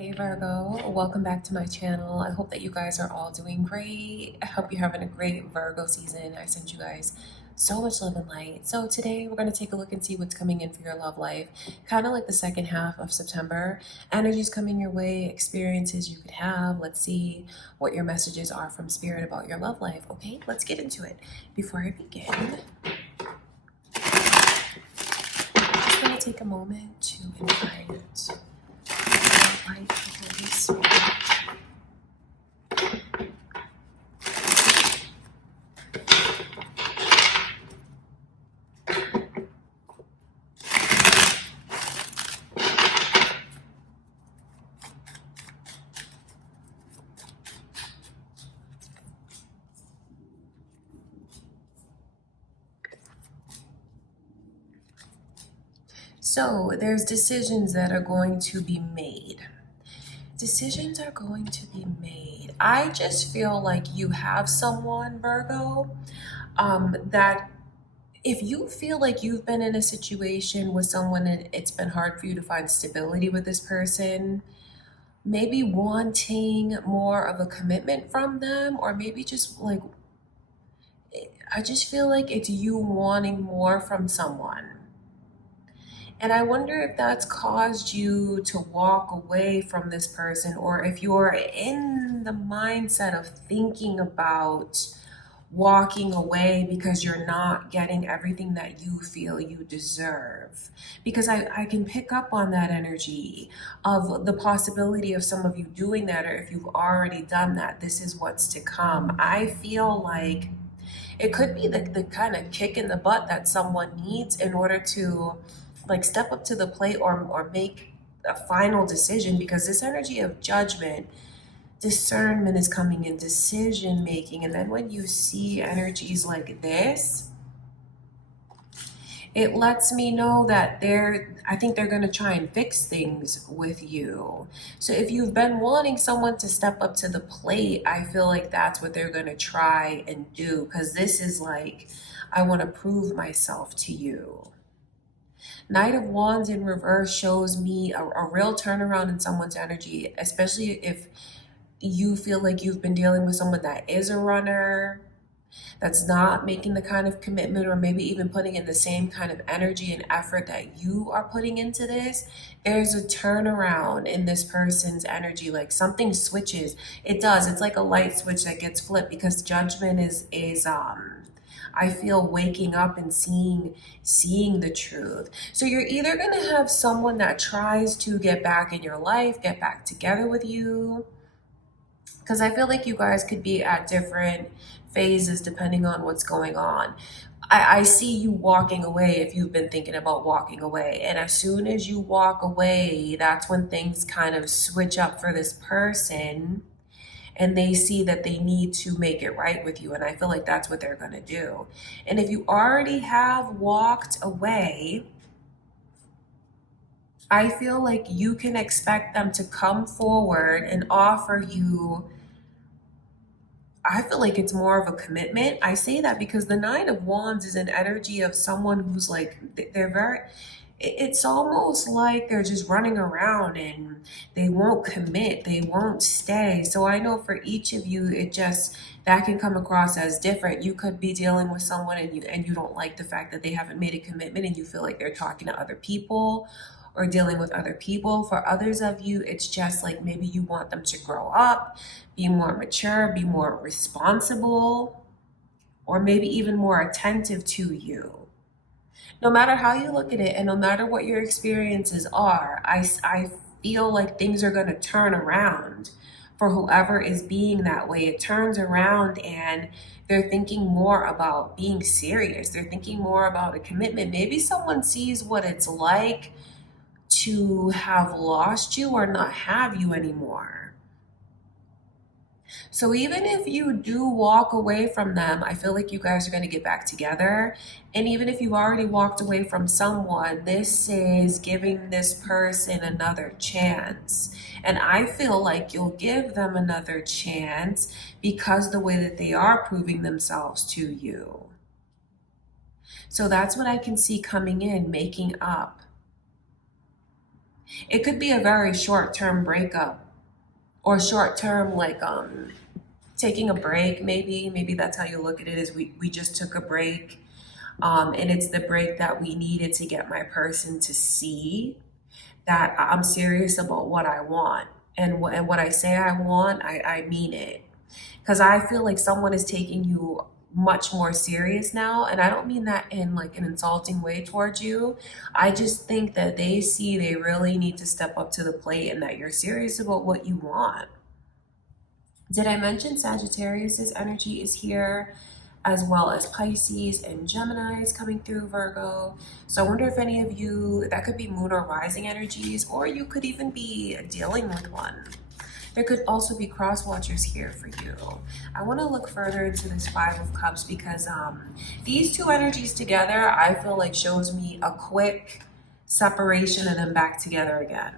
Hey Virgo, welcome back to my channel. I hope that you guys are all doing great. I hope you're having a great Virgo season. I send you guys so much love and light. So today we're going to take a look and see what's coming in for your love life. Kind of like the second half of September. Energies coming your way, experiences you could have. Let's see what your messages are from Spirit about your love life. Okay, let's get into it. Before I begin, I'm just going to take a moment to invite light of Holy Spirit. So there's decisions that are going to be made. Decisions are going to be made. I just feel like you have someone, Virgo, that if you feel like you've been in a situation with someone and it's been hard for you to find stability with this person, maybe wanting more of a commitment from them, or maybe just like, I just feel like it's you wanting more from someone. And I wonder if that's caused you to walk away from this person, or if you're in the mindset of thinking about walking away because you're not getting everything that you feel you deserve. Because I can pick up on that energy of the possibility of some of you doing that, or if you've already done that, this is what's to come. I feel like it could be the kind of kick in the butt that someone needs in order to like step up to the plate or make a final decision, because this energy of judgment, discernment is coming in, decision making. And then when you see energies like this, it lets me know that I think they're going to try and fix things with you. So if you've been wanting someone to step up to the plate, I feel like that's what they're going to try and do, because this is like, I want to prove myself to you. Knight of Wands in reverse shows me a real turnaround in someone's energy, especially if you feel like you've been dealing with someone that is a runner, that's not making the kind of commitment or maybe even putting in the same kind of energy and effort that you are putting into this. There's a turnaround in this person's energy, like something switches. It does. It's like a light switch that gets flipped, because judgment is I feel waking up and seeing the truth. So you're either going to have someone that tries to get back in your life, get back together with you, because I feel like you guys could be at different phases depending on what's going on. I see you walking away if you've been thinking about walking away. And as soon as you walk away, that's when things kind of switch up for this person, and they see that they need to make it right with you. And I feel like that's what they're going to do. And if you already have walked away, I feel like you can expect them to come forward and offer you, I feel like it's more of a commitment. I say that because the Nine of Wands is an energy of someone who's like, they're very, it's almost like they're just running around and they won't commit, they won't stay. So I know for each of you, that can come across as different. You could be dealing with someone and you don't like the fact that they haven't made a commitment, and you feel like they're talking to other people or dealing with other people. For others of you, it's just like maybe you want them to grow up, be more mature, be more responsible, or maybe even more attentive to you. No matter how you look at it, and no matter what your experiences are, I feel like things are going to turn around for whoever is being that way. It turns around and they're thinking more about being serious. They're thinking more about a commitment. Maybe someone sees what it's like to have lost you or not have you anymore. So even if you do walk away from them, I feel like you guys are going to get back together. And even if you've already walked away from someone, this is giving this person another chance. And I feel like you'll give them another chance because the way that they are proving themselves to you. So that's what I can see coming in, making up. It could be a very short-term breakup, or short-term, like taking a break. Maybe that's how you look at it, is we just took a break, and it's the break that we needed to get my person to see that I'm serious about what I want. And what I say I want, I mean it. Because I feel like someone is taking you much more serious now. And I don't mean that in like an insulting way towards you. I just think that they see they really need to step up to the plate and that you're serious about what you want. Did I mention Sagittarius's energy is here, as well as Pisces and Gemini is coming through Virgo. So I wonder if any of you, that could be moon or rising energies, or you could even be dealing with one. There could also be cross watchers here for you. I want to look further into this Five of Cups because these two energies together, I feel like shows me a quick separation and then back together again.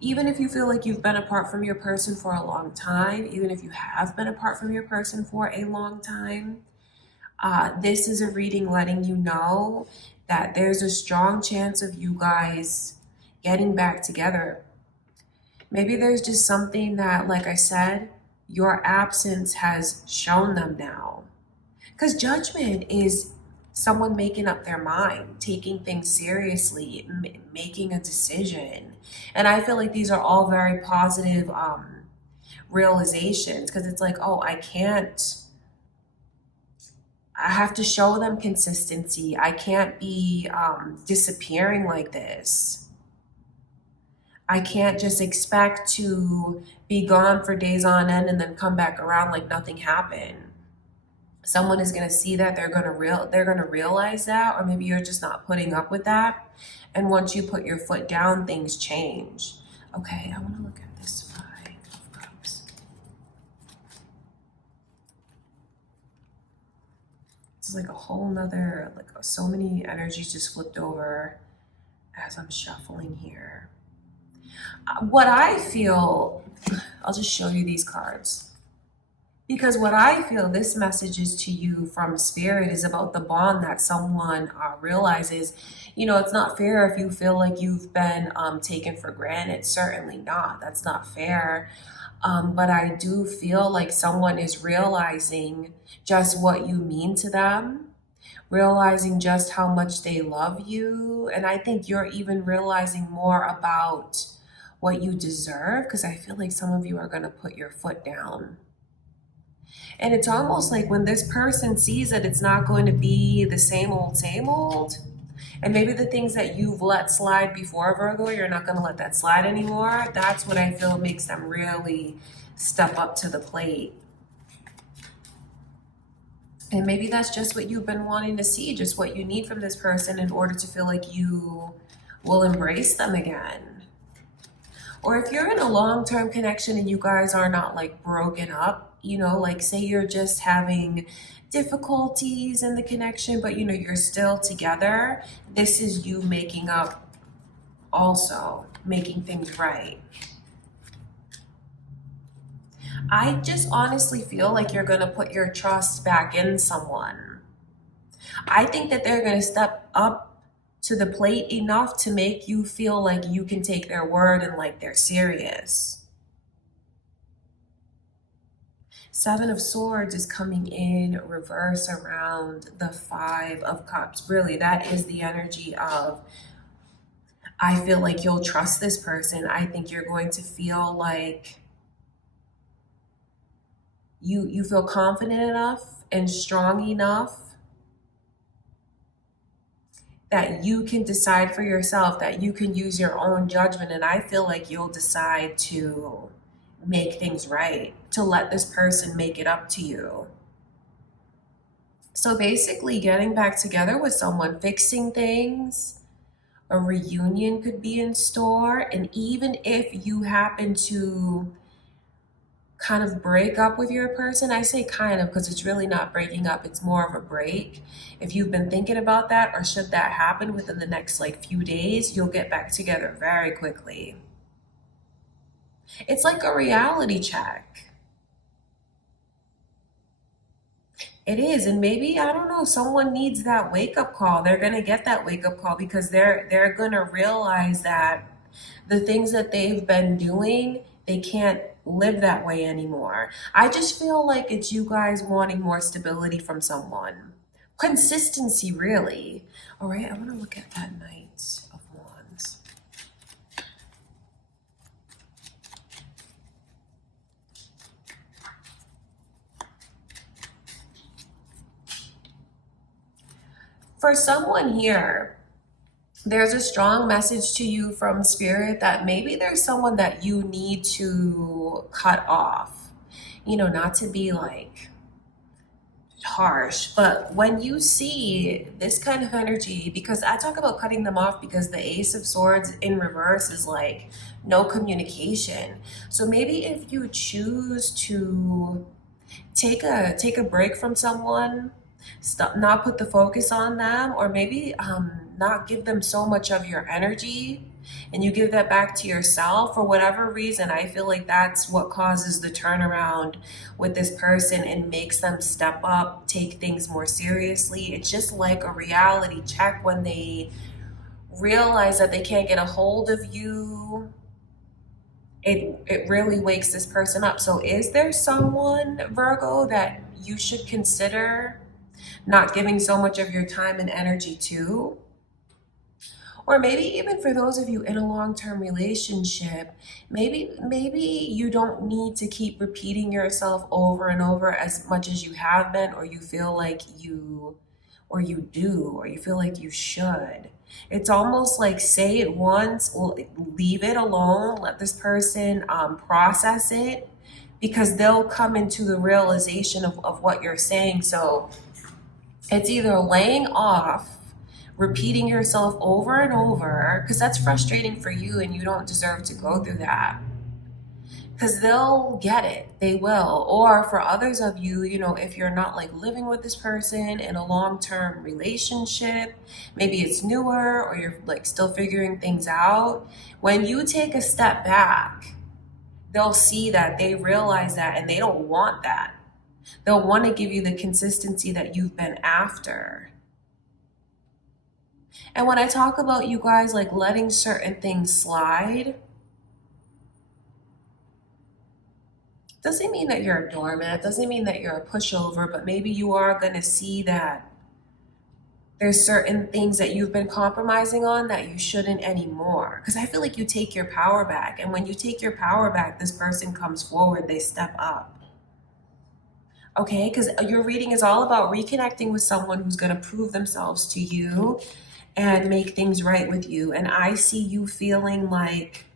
Even if you feel like you've been apart from your person for a long time, even if you have been apart from your person for a long time, this is a reading letting you know that there's a strong chance of you guys getting back together. Maybe there's just something that, like I said, your absence has shown them now. Because judgment is someone making up their mind, taking things seriously, making a decision. And I feel like these are all very positive realizations, because it's like, oh, I have to show them consistency. I can't be disappearing like this. I can't just expect to be gone for days on end and then come back around like nothing happened. Someone is going to see that, they're going to realize that, or maybe you're just not putting up with that. And once you put your foot down, things change. Okay, I want to look at this Five of Cups. It's like a whole nother, like so many energies just flipped over as I'm shuffling here. What I feel, I'll just show you these cards. Because what I feel this message is to you from Spirit is about the bond that someone realizes. You know, it's not fair if you feel like you've been taken for granted. Certainly not. That's not fair. But I do feel like someone is realizing just what you mean to them, realizing just how much they love you. And I think you're even realizing more about what you deserve, because I feel like some of you are going to put your foot down. And it's almost like when this person sees that it's not going to be the same old, and maybe the things that you've let slide before, Virgo, you're not going to let that slide anymore. That's what I feel makes them really step up to the plate. And maybe that's just what you've been wanting to see, just what you need from this person in order to feel like you will embrace them again. Or if you're in a long-term connection and you guys are not like broken up, you know, like say you're just having difficulties in the connection, but you know, you're still together. This is you making up, also making things right. I just honestly feel like you're going to put your trust back in someone. I think that they're going to step up to the plate enough to make you feel like you can take their word and like they're serious. Seven of Swords is coming in reverse around the Five of Cups. Really, that is the energy of, I feel like you'll trust this person. I think you're going to feel like you feel confident enough and strong enough that you can decide for yourself, that you can use your own judgment. And I feel like you'll decide to make things right, to let this person make it up to you. So basically getting back together with someone, fixing things, a reunion could be in store. And even if you happen to kind of break up with your person, I say kind of because it's really not breaking up, it's more of a break. If you've been thinking about that, or should that happen within the next like few days, you'll get back together very quickly. It's like a reality check. It is. And maybe, I don't know, someone needs that wake up call. They're going to get that wake up call because they're going to realize that The things that they've been doing, they can't live that way anymore. I just feel like it's you guys wanting more stability from someone. Consistency, really. All right, I want to look at that Knight of Wands. For someone here, there's a strong message to you from spirit that maybe there's someone that you need to cut off. You know, not to be like harsh, but when you see this kind of energy, because I talk about cutting them off because the Ace of Swords in reverse is like no communication. So maybe if you choose to take a break from someone, stop, not put the focus on them, or maybe not give them so much of your energy, and you give that back to yourself for whatever reason. I feel like that's what causes the turnaround with this person and makes them step up, take things more seriously. It's just like a reality check when they realize that they can't get a hold of you. It really wakes this person up. So is there someone, Virgo, that you should consider not giving so much of your time and energy to? Or maybe even for those of you in a long-term relationship, maybe you don't need to keep repeating yourself over and over as much as you have been, or you feel like you or you do, or you feel like you should. It's almost like say it once, leave it alone, let this person process it, because they'll come into the realization of what you're saying. So it's either laying off, repeating yourself over and over, because that's frustrating for you and you don't deserve to go through that. Because they'll get it, they will. Or for others of you, you know, if you're not like living with this person in a long-term relationship, maybe it's newer or you're like still figuring things out. When you take a step back, they'll see that, they realize that, and they don't want that. They'll want to give you the consistency that you've been after. And when I talk about you guys like letting certain things slide, doesn't mean that you're a doormat, doesn't mean that you're a pushover, but maybe you are going to see that there's certain things that you've been compromising on that you shouldn't anymore. Because I feel like you take your power back. And when you take your power back, this person comes forward, they step up. Okay, because your reading is all about reconnecting with someone who's going to prove themselves to you and make things right with you. And I see you feeling like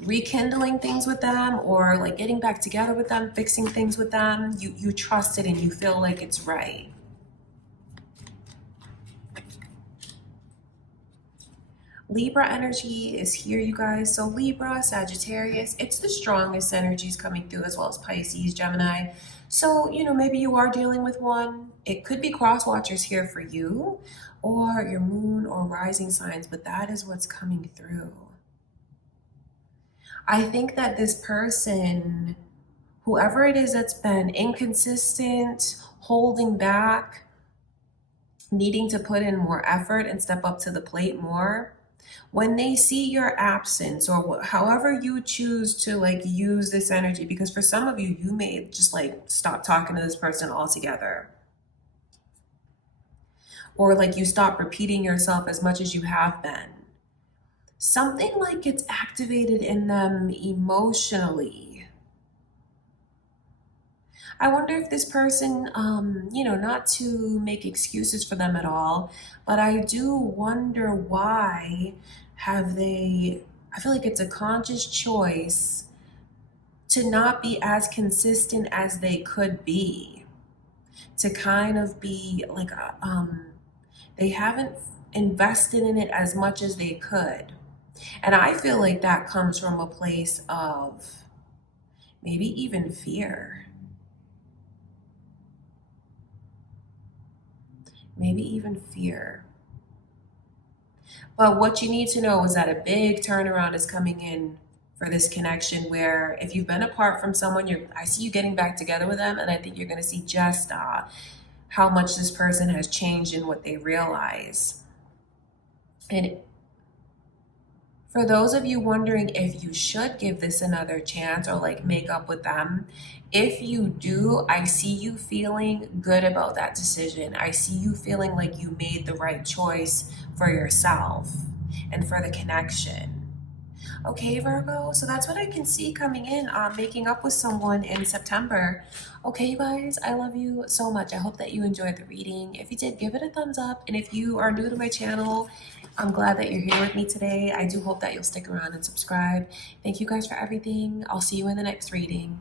rekindling things with them, or like getting back together with them, fixing things with them. You trust it and you feel like it's right. Libra energy is here, you guys. So Libra, Sagittarius, it's the strongest energies coming through, as well as Pisces, Gemini. So, you know, maybe you are dealing with one. It could be cross watchers here for you, or your moon or rising signs, but that is what's coming through. I think that this person, whoever it is that's been inconsistent, holding back, needing to put in more effort and step up to the plate more, when they see your absence, or however you choose to like use this energy, because for some of you, you may just like stop talking to this person altogether, or like you stop repeating yourself as much as you have been. Something like gets activated in them emotionally. I wonder if this person, you know, not to make excuses for them at all, but I do wonder why have they, I feel like it's a conscious choice to not be as consistent as they could be, to kind of be like, they haven't invested in it as much as they could. And I feel like that comes from a place of maybe even fear. Maybe even fear. But what you need to know is that a big turnaround is coming in for this connection, where if you've been apart from someone, I see you getting back together with them, and I think you're going to see just how much this person has changed in what they realize. And For those of you wondering if you should give this another chance or like make up with them, if you do, I see you feeling good about that decision. I see you feeling like you made the right choice for yourself and for the connection. Okay, Virgo, so that's what I can see coming in, making up with someone in September. Okay, you guys, I love you so much. I hope that you enjoyed the reading. If you did, give it a thumbs up. And if you are new to my channel, I'm glad that you're here with me today. I do hope that you'll stick around and subscribe. Thank you guys for everything. I'll see you in the next reading.